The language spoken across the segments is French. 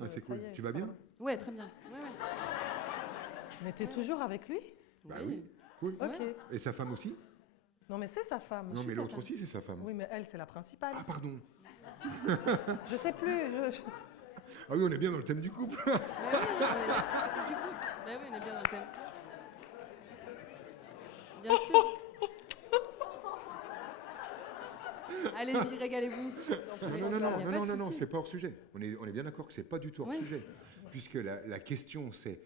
Ah, c'est cool. Tu vas bien? Ouais, très bien. Ouais, ouais. Mais t'es toujours avec lui? Bah oui. Cool. Ok. Et sa femme aussi? Non, mais c'est sa femme. Non, mais sa l'autre femme. aussi, c'est sa femme. Oui, mais elle, c'est la principale. Ah, pardon. Je sais plus. Ah oui, on est bien dans le thème du couple. Bah oui, du coup, bah oui, on est bien dans le thème. Bien sûr. Allez-y, régalez-vous. Non, c'est pas hors sujet. On est bien d'accord que c'est pas du tout hors Oui. sujet. Puisque la question, c'est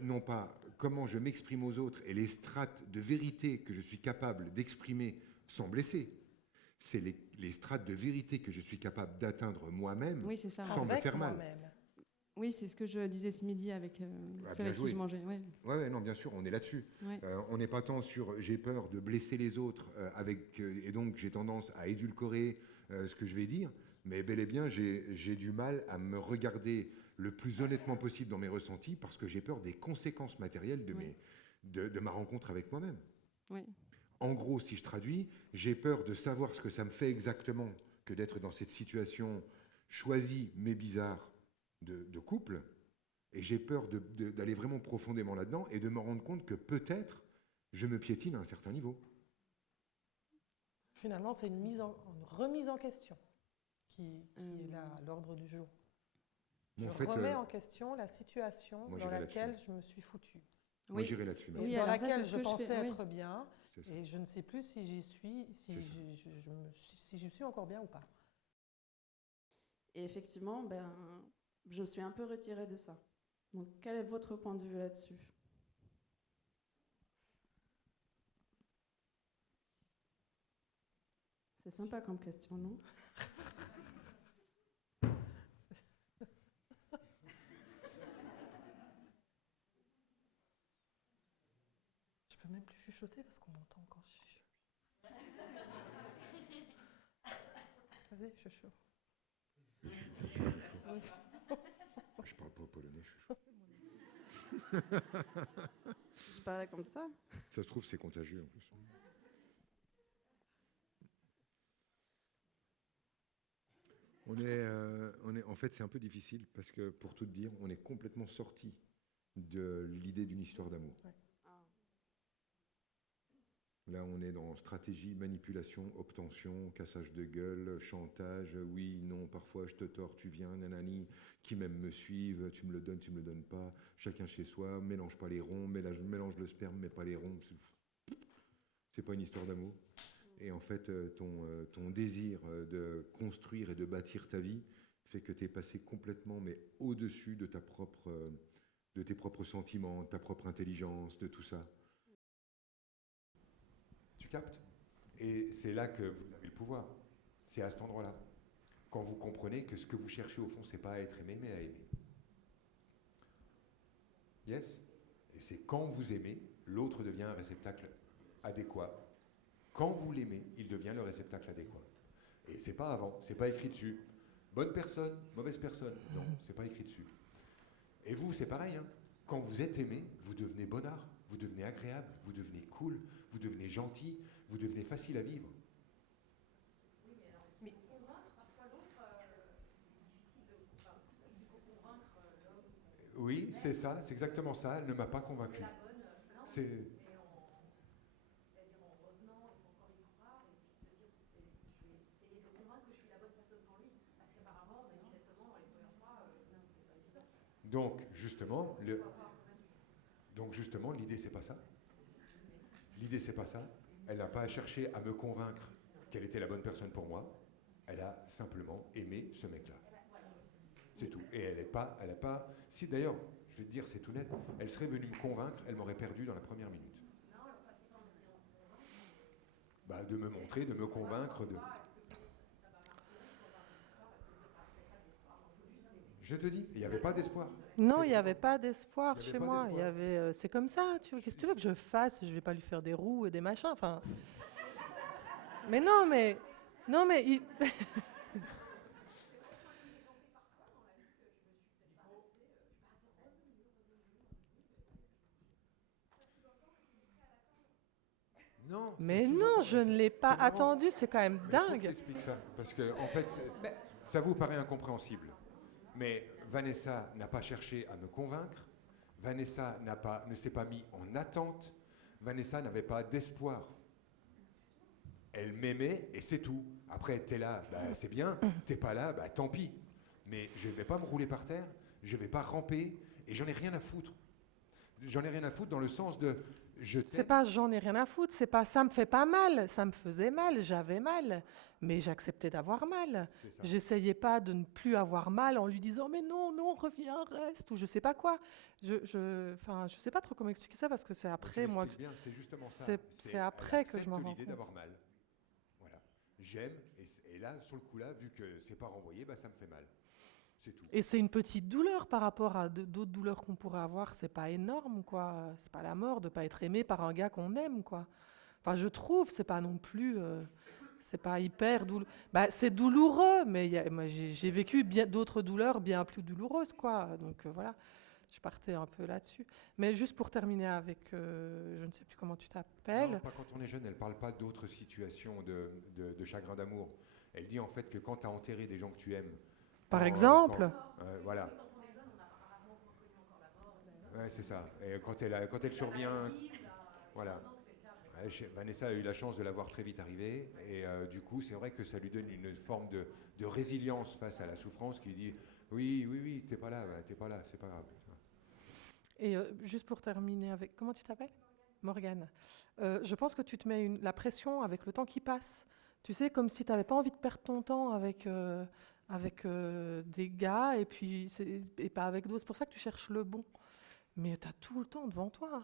non pas comment je m'exprime aux autres et les strates de vérité que je suis capable d'exprimer sans blesser. C'est les strates de vérité que je suis capable d'atteindre moi-même Oui, c'est ça. sans me Avec faire mal. moi-même. Oui, c'est ce que je disais ce midi avec Ah, ceux bien avec qui joué. je mangeais. Ouais. Ouais, non, bien sûr, on est là-dessus. Ouais. On n'est pas tant sur j'ai peur de blesser les autres et donc j'ai tendance à édulcorer ce que je vais dire, mais bel et bien j'ai du mal à me regarder le plus honnêtement possible dans mes ressentis parce que j'ai peur des conséquences matérielles de ma rencontre avec moi-même. Oui. En gros, si je traduis, j'ai peur de savoir ce que ça me fait exactement que d'être dans cette situation choisie mais bizarre de couple. Et j'ai peur d'aller vraiment profondément là-dedans et de me rendre compte que peut-être je me piétine à un certain niveau. Finalement, c'est une remise en question qui est là à l'ordre du jour. Mais Je en fait, remets en question la situation moi, dans j'irai laquelle là-dessus. je me suis foutue. Moi, Oui. j'irai là-dessus. Et Mathilde. Oui, dans alors ça, laquelle c'est ce je que je pensais fais, oui. être bien, C'est ça. et je ne sais plus si j'y suis, C'est ça. si j'y suis encore bien ou pas. Et effectivement, je me suis un peu retirée de ça. Donc, quel est votre point de vue là-dessus? C'est sympa comme question, non? Je peux même plus chuchoter parce qu'on m'entend quand je chuchote. Vas-y, chuchote. Je parle pas polonais, je suis chaud. Je parlais comme ça. Ça se trouve, c'est contagieux en plus. En fait, c'est un peu difficile parce que, pour tout te dire, on est complètement sorti de l'idée d'une histoire d'amour. Ouais. Là, on est dans stratégie, manipulation, obtention, cassage de gueule, chantage, oui, non, parfois je te tords, tu viens, nanani, qui même me suivent, tu me le donnes pas, chacun chez soi, mélange pas les ronds, mélange le sperme, mais pas les ronds. C'est pas une histoire d'amour. Et en fait, ton désir de construire et de bâtir ta vie fait que tu es passé complètement, mais au-dessus de de tes propres sentiments, de ta propre intelligence, de tout ça. Tu captes? Et c'est là que vous avez le pouvoir. C'est à cet endroit-là. Quand vous comprenez que ce que vous cherchez au fond, c'est pas à être aimé, mais à aimer. Yes? Et c'est quand vous aimez, l'autre devient un réceptacle adéquat. Quand vous l'aimez, il devient le réceptacle adéquat. Et c'est pas avant, c'est pas écrit dessus. Bonne personne, mauvaise personne. Non, c'est pas écrit dessus. Et vous, c'est pareil. Hein. Quand vous êtes aimé, vous devenez bonnard, vous devenez agréable, vous devenez cool, vous devenez gentil, vous devenez facile à vivre. Oui, mais alors, mais convaincre parfois l'autre, difficile de. Enfin, il faut convaincre l'homme. Oui, c'est ça, c'est exactement ça. Elle ne m'a pas convaincu. La bonne. Non, C'est. C'est-à-dire en revenant, il faut encore y croire, et puis se dire, je vais essayer de le convaincre que je suis la bonne personne pour lui. Parce qu'apparemment, manifestement, les premières fois, non, c'est pas évident. Donc justement, l'idée c'est pas ça. L'idée c'est pas ça. Elle n'a pas cherché à me convaincre qu'elle était la bonne personne pour moi. Elle a simplement aimé ce mec-là. C'est tout. Et elle a pas. Si d'ailleurs, je vais te dire, c'est tout net. Elle serait venue me convaincre, elle m'aurait perdu dans la première minute. Bah, de me montrer, de me convaincre, de. Je te dis, il n'y avait pas d'espoir. Non, il n'y avait pas d'espoir Il y avait chez pas moi. d'espoir. C'est comme ça. Qu'est-ce que tu veux que je fasse? Je vais pas lui faire des roues et des machins. Enfin. Mais non, mais Non. Mais ça non, sous-entend, je ne l'ai pas c'est marrant. attendu. C'est quand même Mais faut que dingue. t'expliques ça, parce que en fait, ça vous paraît incompréhensible. Mais Vanessa n'a pas cherché à me convaincre. Vanessa ne s'est pas mis en attente. Vanessa n'avait pas d'espoir. Elle m'aimait et c'est tout. Après, t'es là, bah, c'est bien. T'es pas là, bah, tant pis. Mais je ne vais pas me rouler par terre, je ne vais pas ramper et j'en ai rien à foutre. J'en ai rien à foutre dans le sens de je C'est t'aime. pas j'en ai rien à foutre, c'est pas ça me fait pas mal, ça me faisait mal, j'avais mal, mais j'acceptais d'avoir mal. C'est ça. J'essayais pas de ne plus avoir mal en lui disant mais non, non, reviens, reste, ou je sais pas quoi. Enfin, je sais pas trop comment expliquer ça parce que c'est Tu après moi. l'expliques bien, c'est justement ça. c'est après elle que je m'en accepte rends l'idée compte. d'avoir mal. Voilà. J'aime et là, sur le coup-là, vu que c'est pas renvoyé, bah, ça me fait mal. C'est tout. Et c'est une petite douleur par rapport à d'autres douleurs qu'on pourrait avoir. C'est pas énorme, quoi. C'est pas la mort de pas être aimé par un gars qu'on aime, quoi. Enfin, je trouve, c'est pas non plus, c'est pas hyper douloureux. Bah, c'est douloureux, mais moi, j'ai vécu bien d'autres douleurs bien plus douloureuses, quoi. Donc voilà, je partais un peu là-dessus. Mais juste pour terminer avec, je ne sais plus comment tu t'appelles. Non, pas quand on est jeune, elle parle pas d'autres situations de chagrin d'amour. Elle dit en fait que quand tu as enterré des gens que tu aimes, Par exemple. voilà. Ouais, c'est ça. Et quand elle survient, voilà. Ouais, Vanessa a eu la chance de l'avoir très vite arrivé, et du coup, c'est vrai que ça lui donne une forme de résilience face à la souffrance qui dit oui, oui, oui, t'es pas là, c'est pas grave. Et juste pour terminer avec, comment tu t'appelles? Morgane. Je pense que tu te mets la pression avec le temps qui passe. Tu sais, comme si tu n'avais pas envie de perdre ton temps avec des gars et pas avec d'autres. C'est pour ça que tu cherches le bon. Mais tu as tout le temps devant toi.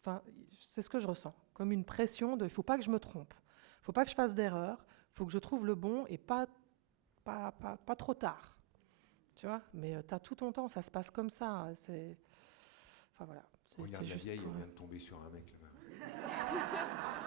Enfin, c'est ce que je ressens, comme une pression de il ne faut pas que je me trompe, il ne faut pas que je fasse d'erreur, il faut que je trouve le bon et pas trop tard. Tu vois? Mais tu as tout ton temps, ça se passe comme ça. Enfin voilà. Regarde la juste vieille, pour- elle vient de tomber sur un mec là-bas.